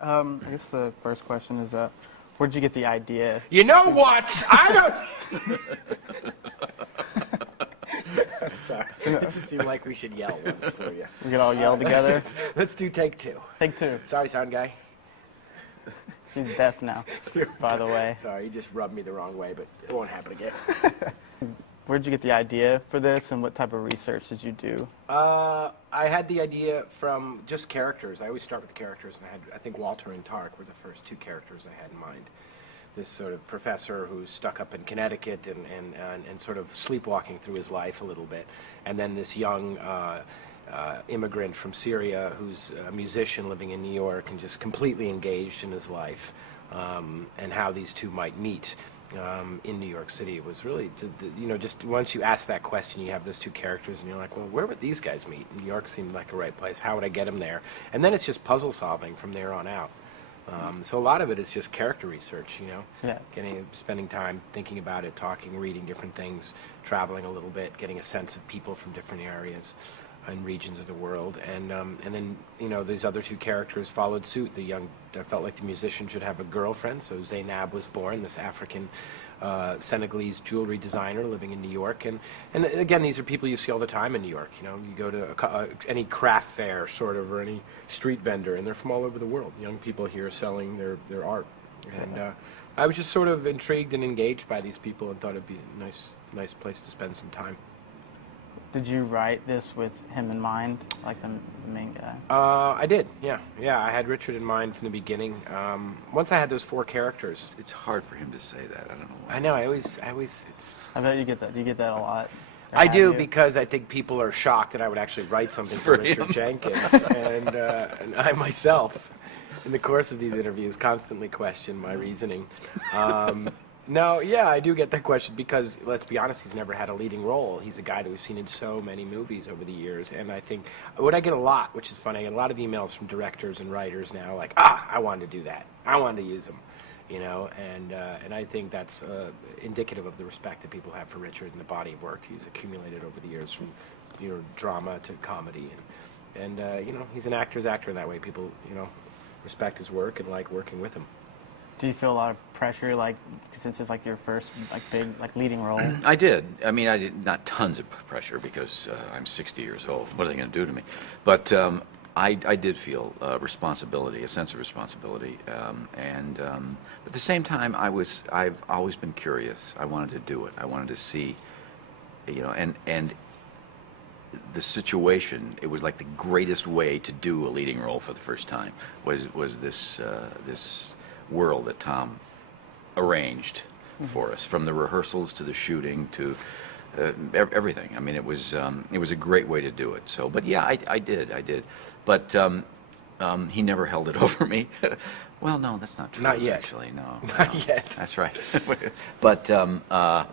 I guess the first question is, where'd you get the idea? You know what? I don't... I'm sorry. It just seemed like we should yell once for you. We can all yell together? Let's do take two. Take two. Sorry, sound guy. He's deaf now, by the way. Sorry, you just rubbed me the wrong way, but it won't happen again. Where'd you get the idea for this, and what type of research did you do? I had the idea from just characters. I always start with the characters, and I think Walter and Tark were the first two characters I had in mind. This sort of professor who's stuck up in Connecticut and sort of sleepwalking through his life a little bit, and then this young immigrant from Syria who's a musician living in New York and just completely engaged in his life, and how these two might meet in New York City. It was really, just once you ask that question, you have those two characters, and you're like, well, where would these guys meet? New York seemed like a right place. How would I get them there? And then it's just puzzle solving from there on out. So a lot of it is just character research, spending time thinking about it, talking, reading different things, traveling a little bit, getting a sense of people from different areas and regions of the world, and then these other two characters followed suit. I felt like the musician should have a girlfriend, so Zainab was born, this African Senegalese jewelry designer living in New York, and again, these are people you see all the time in New York. You go to any craft fair sort of, or any street vendor, and they're from all over the world. Young people here selling their art, and I was just sort of intrigued and engaged by these people, and thought it'd be a nice place to spend some time. Did you write this with him in mind, like the main guy? I did, yeah. I had Richard in mind from the beginning. Once I had those four characters, it's hard for him to say that. I don't know why. I know. I always. It's. I bet you get that. Do you get that a lot? I do, because I think people are shocked that I would actually write something for Richard Jenkins, and I myself, in the course of these interviews, constantly question my reasoning. No, yeah, I do get that question because, let's be honest, he's never had a leading role. He's a guy that we've seen in so many movies over the years, and I think what I get a lot, which is funny, I get a lot of emails from directors and writers now, like, I wanted to do that. I wanted to use him, and I think that's indicative of the respect that people have for Richard and the body of work he's accumulated over the years, from drama to comedy, and he's an actor's actor in that way. People, respect his work and like working with him. Do you feel a lot of pressure, since it's your first big leading role? I did. I mean, I did not tons of pressure because I'm 60 years old. What are they going to do to me? But I did feel responsibility, a sense of responsibility, and at the same time, I've always been curious. I wanted to do it. I wanted to see, and the situation. It was like the greatest way to do a leading role for the first time was this world that Tom arranged for us, from the rehearsals to the shooting to everything. I mean, it was a great way to do it. So, but yeah, I did. But he never held it over me. Well, no, that's not true. Not yet. Actually, no. Not yet. That's right. But I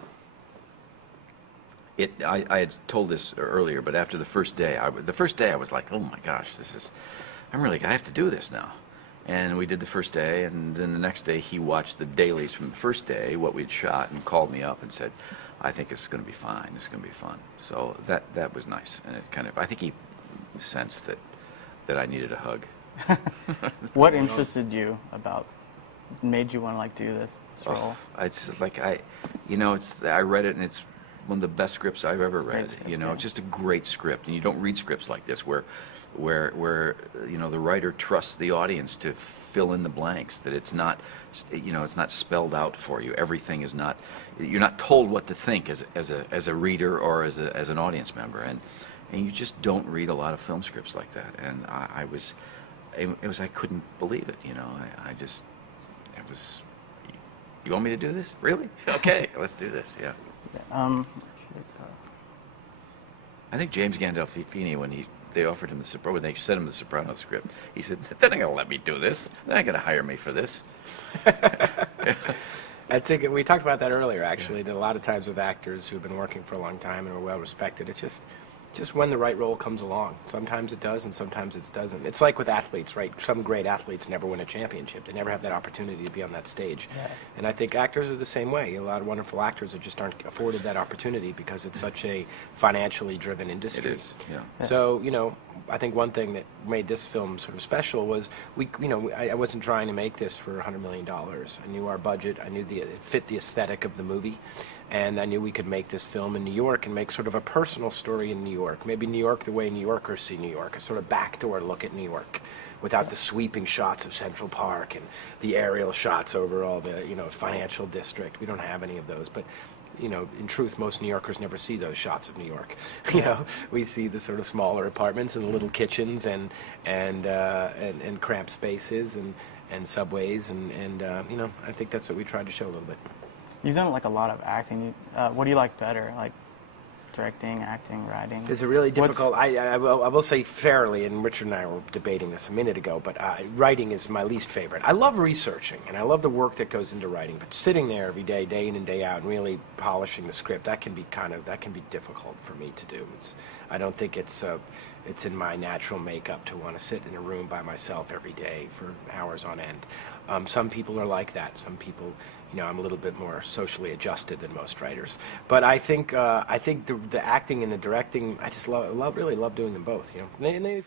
had told this earlier, but after the first day, I was like, oh my gosh, I have to do this now. And we did the first day, and then the next day he watched the dailies from the first day, what we'd shot, and called me up and said, I think it's going to be fine, it's going to be fun. So that was nice, and I think he sensed that I needed a hug. What interested you made you want to do this role? It's like I read it, and it's one of the best scripts I've ever read. It's just a great script, and you don't read scripts like this where the writer trusts the audience to fill in the blanks, that it's not spelled out for you. Everything is not, you're not told what to think as a reader or as an audience member, and you just don't read a lot of film scripts like that. And I couldn't believe it. You want me to do this? Really? Okay, let's do this. Yeah. I think James Gandolfini, when they offered him when they sent him the Soprano script, he said, they're not going to let me do this. They're not going to hire me for this. I think we talked about that earlier, actually, that a lot of times with actors who've been working for a long time and are well respected, it's just just when the right role comes along. Sometimes it does, and sometimes it doesn't. It's like with athletes, right? Some great athletes never win a championship. They never have that opportunity to be on that stage. Yeah. And I think actors are the same way. A lot of wonderful actors that just aren't afforded that opportunity because it's such a financially driven industry. It is, yeah. So, you know, I think one thing that made this film sort of special was I wasn't trying to make this for $100 million. I knew our budget. I knew it fit the aesthetic of the movie. And I knew we could make this film in New York and make sort of a personal story in New York. Maybe New York the way New Yorkers see New York, a sort of backdoor look at New York, without the sweeping shots of Central Park and the aerial shots over all the, financial district. We don't have any of those. But, in truth, most New Yorkers never see those shots of New York. We see the sort of smaller apartments and little kitchens and cramped spaces and subways. And I think that's what we tried to show a little bit. You've done like a lot of acting. What do you like better, like directing, acting, writing? It's a really difficult. I will say fairly, and Richard and I were debating this a minute ago. But writing is my least favorite. I love researching, and I love the work that goes into writing. But sitting there every day, day in and day out, and really polishing the script, that can be difficult for me to do. I don't think it's in my natural makeup to want to sit in a room by myself every day for hours on end. Some people are like that. Some people, I'm a little bit more socially adjusted than most writers. But I think the acting and the directing, I just really love doing them both. And they